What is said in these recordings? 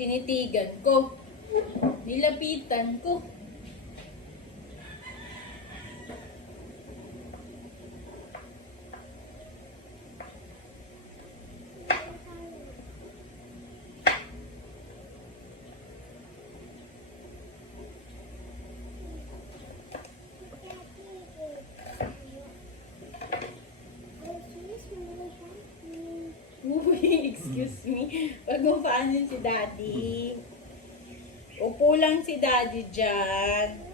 Tinitigan ko. Nilapitan ko. Uy, excuse me. Pag mapaan yun si Daddy. Upo lang si Daddy dyan.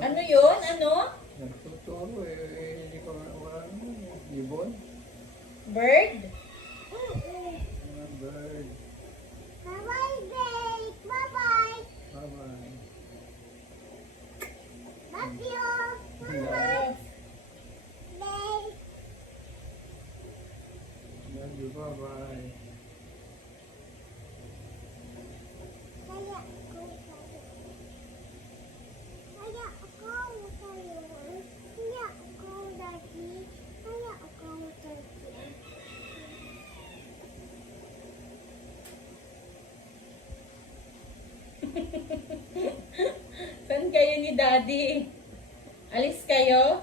Ano yun? Ano? Nagtuturo eh, hindi ko wala naman eh. Ibon? Bird? Mga bird. Bye-bye, babe. Bye-bye. Bye-bye. Love you. Love. Babe. Love you, bye-bye. Kaya ako sa'yo. Kaya ako sa'yo. Kaya ako daddy. Kaya ako daddy. Saan kayo ni Daddy? Alis kayo?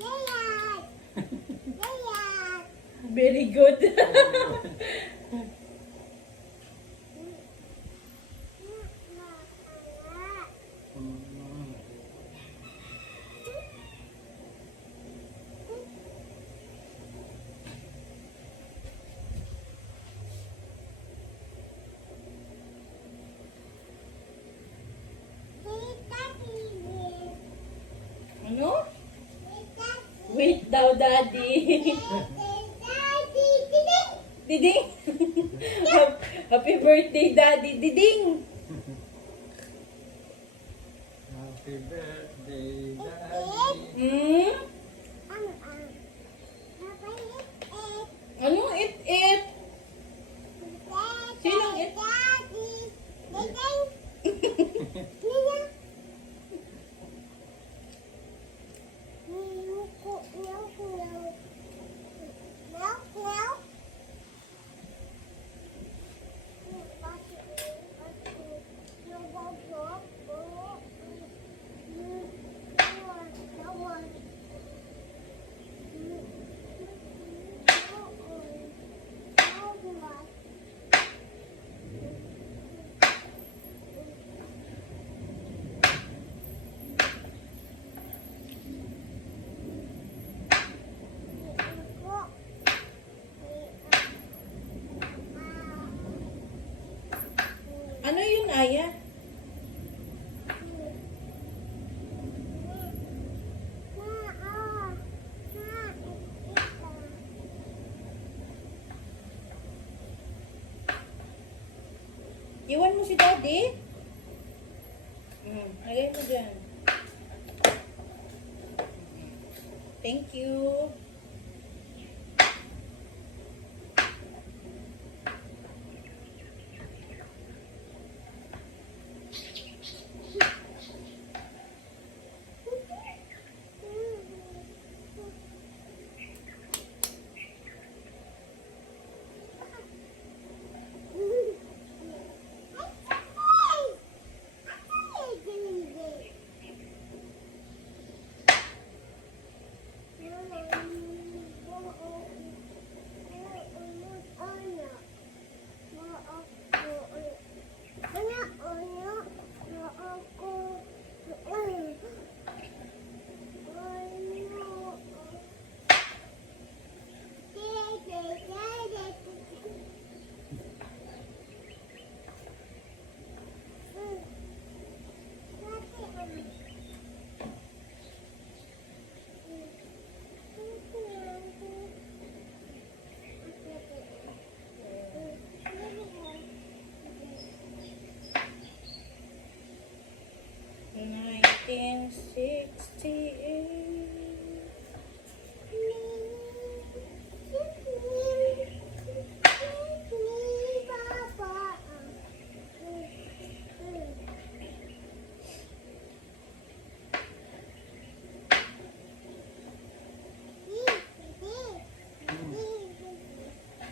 Yayat. Yayat. Very good. Mm. Ano? Wait daw, Daddy. Diding! Happy birthday, Daddy. Diding! Happy birthday, Daddy. Hmm? Anong it-it? Sinong it? Ano yun, Aya? Iwan mo si Daddy? Lagay mo dyan. Thank you.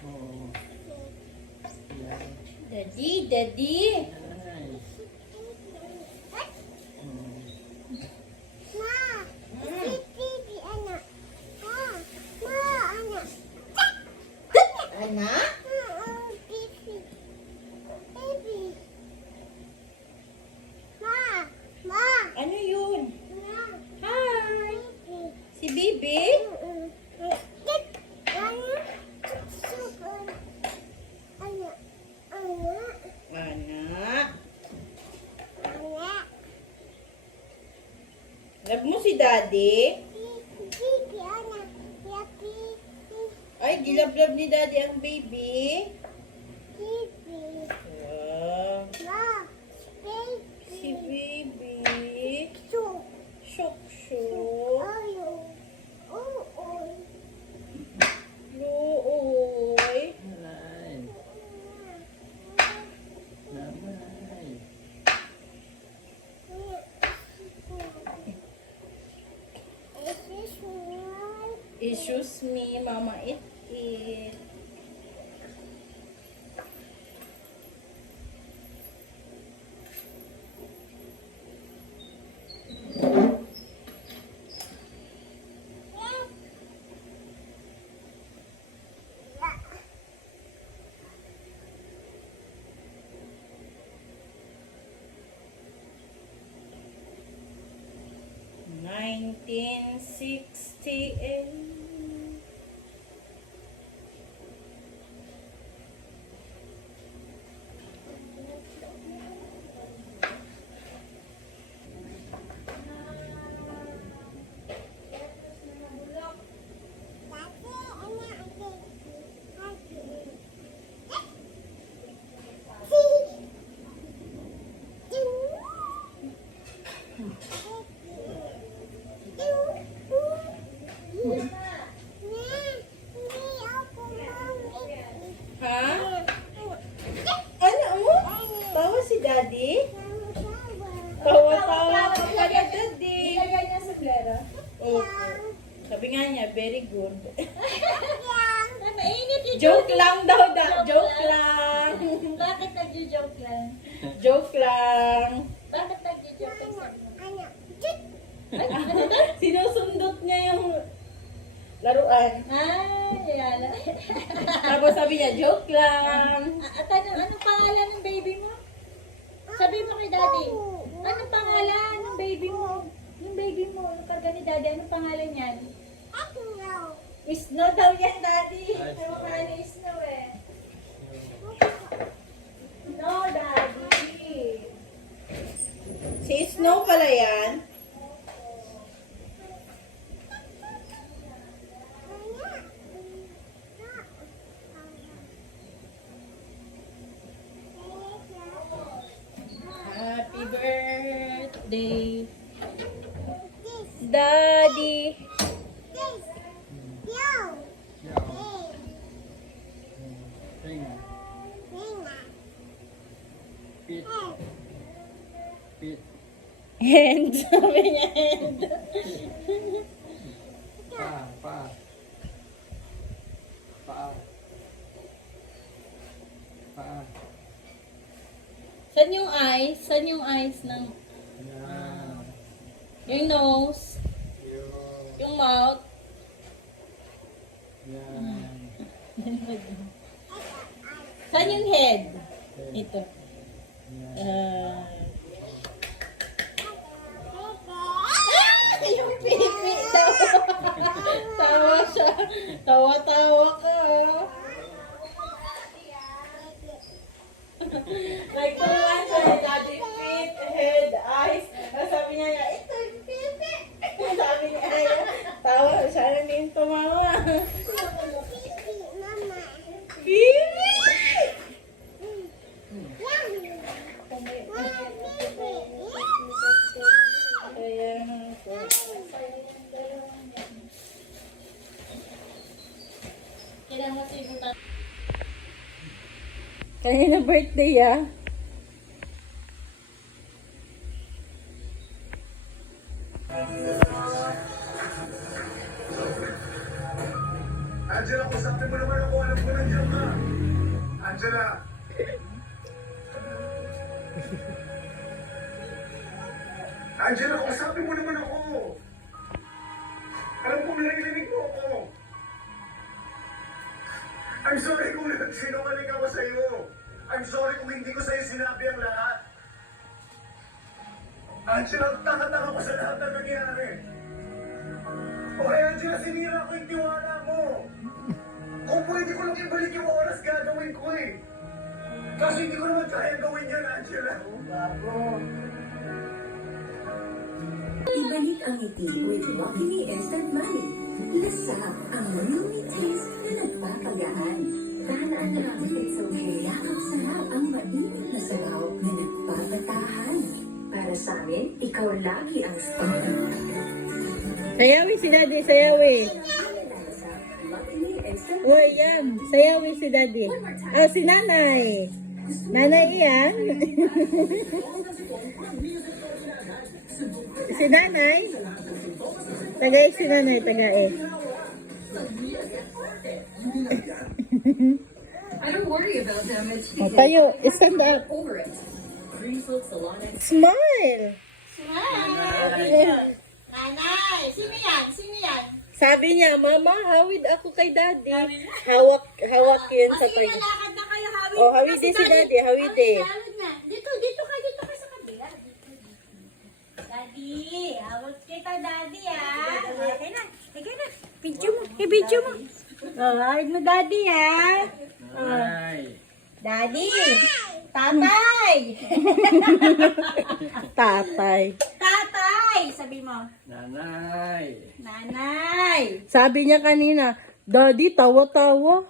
Oo. Yan. Daddy, daddy. Nice. Mm. Anak? Ano yun? Hi! Si Bibi? Anak? Love mo si Daddy? Ay, dilab-lab ni Daddy ang baby. Wow. Si Baby. Shook, shook. Looy. Nice. Nice. Excuse me, Mama, it. Nineteen 68. Ha? Ano mo? Tawa si Daddy? Tawa-tawa ka pala, Daddy. Nilagay niya sa blera. Opo. Sabi nga niya, very good. Mainit yung Joke lang daw da. Joke lang. Bakit nag-joke lang? Joke lang. Bakit nag-joke lang sa inyo? Sinusundot niya yung laruan. Ay, yala. Tapos sabi niya, joke lang. At anong pangalan ng baby mo? Sabi mo kay daddy. Anong pangalan ng baby mo? Yung baby mo, yung karga ni daddy, anong pangalan niyan? Snow daw yan, daddy. Ay, Ano Snow. ka ni Snow eh? No, daddy. Si Snow pala yan. Happy birthday, Daddy. Yaw. Ring. Pit. Pit. And sabi niya, and. Pa. Pa. Pa. Pa. Saan yung eyes? Saan yung eyes ng... Yan. Yung nose? Yun. Yung mouth? Yan. Saan yung head? Ito. Yan. Yung pipi daw. Tawa siya. Tawa-tawa ka. Nagturuan siya, Daddy, feet, head, eyes. Tapos sabi niya, ito yung pipi. Sabi niya, ay, tawa. Siya na din tumawa. Pipi! Kanina birthday ah. Angela, kusapin mo naman ako. Alam ko nandiyan ka. Angela! Angela, kusapin mo naman ako. Alam ko narinig mo ako. I'm sorry kung sinungaling ako sa'yo. I'm sorry kung hindi ko sa'yo sinabi ang lahat. Angela, tanga-tanga ko sa lahat na nangyari. Okay, Angela, sinira ko yung tiwala mo. Kung pwede ko lang ibalik yung oras, gagawin ko eh. Kasi hindi ko naman kaya gawin yan, Angela. Ibalik ang ngiti with Lucky Me Instant Money. Lasap ang mamimi taste na nagpapagaan. Tahanaan lang sa yakap sarap ang mainit na sabaw na nagpapatahan. Para sa amin, ikaw lagi ang star. Sayawi si Daddy, sayawi. Lucky Me Instant Uy, yan. Sayawi si Daddy. Oh, si Nanay. Nanay yan. Si Nanay. Tagay si Nanay, tagay. I don't worry about them. It's Oh, tayo, stand up. over it. Greenfield Salon and Smile. Nanay! Sino yan? Sino yan? Sabi niya, Mama, hawid ako kay Daddy. Hawak yun sa Sige, tayo. lakad na kayo, hawid. Oh, hawid din si Daddy, hawid din. Hawid na. Dito ka sa kabila. Daddy, hawag kita, Daddy, ah. Okay na. Sige na. Video mo. I-video mo. Oh, hawid mo, Daddy, ah. Nanay. Daddy! Tatay! Tatay. Tatay! Sabi mo. Nanay. Nanay! Sabi niya kanina, Daddy, tawa-tawa.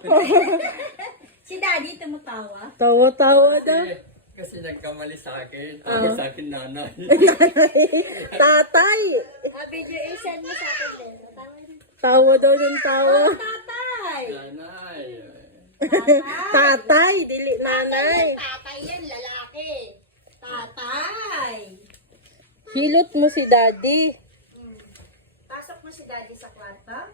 Si Daddy tumutawa. Tawa-tawa daw. Kasi nagkamali sa akin. Tawag sa akin nanay. Tatay. Video i-send mo sa akin din. Tawa daw ng tawa. Tatay! Nanay. Tatay, dili nanay. Tatay yan, lalaki. Tatay! Hilot mo si Daddy. Pasok mo si Daddy sa kwarto?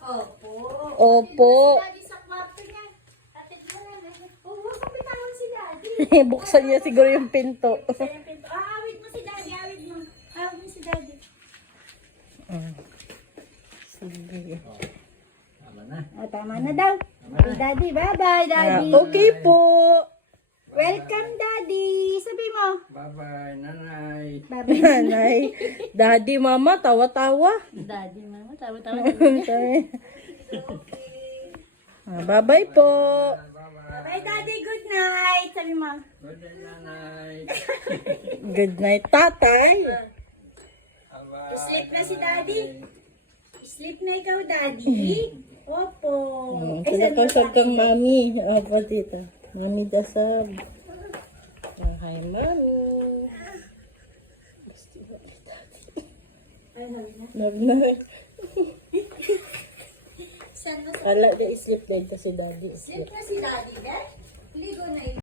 Opo. Opo. Si Daddy sa kwarto niya. Tatid mo na. Huwag kang bitawan si Daddy. Buksan niya siguro yung pinto. Sa yung pinto. Awid mo si Daddy, awid mo. Awid mo si Daddy. Sige. Tama na. Tama na daw. Hey, Daddy, bye-bye, Daddy. Okay po. Welcome, Daddy. Sabi mo. Bye-bye, nanay. Bye-bye. Nanay. Daddy, Mama, tawa-tawa. Daddy, mama. Tawa-tawa. Bye-bye po. Bye, Daddy. Good night. Sabi mo. Good night, nanay. Good night, tatay. Bye-bye. Sleep na si Daddy. Sleep na ikaw, Daddy. Opo. Kinakasag kang mami. Opo, tita. Mami dasab. Hi, mami. Love na. Saan mo? Kala niya isip na ito si daddy. Sleep na si Daddy, guys. Ligo na ito.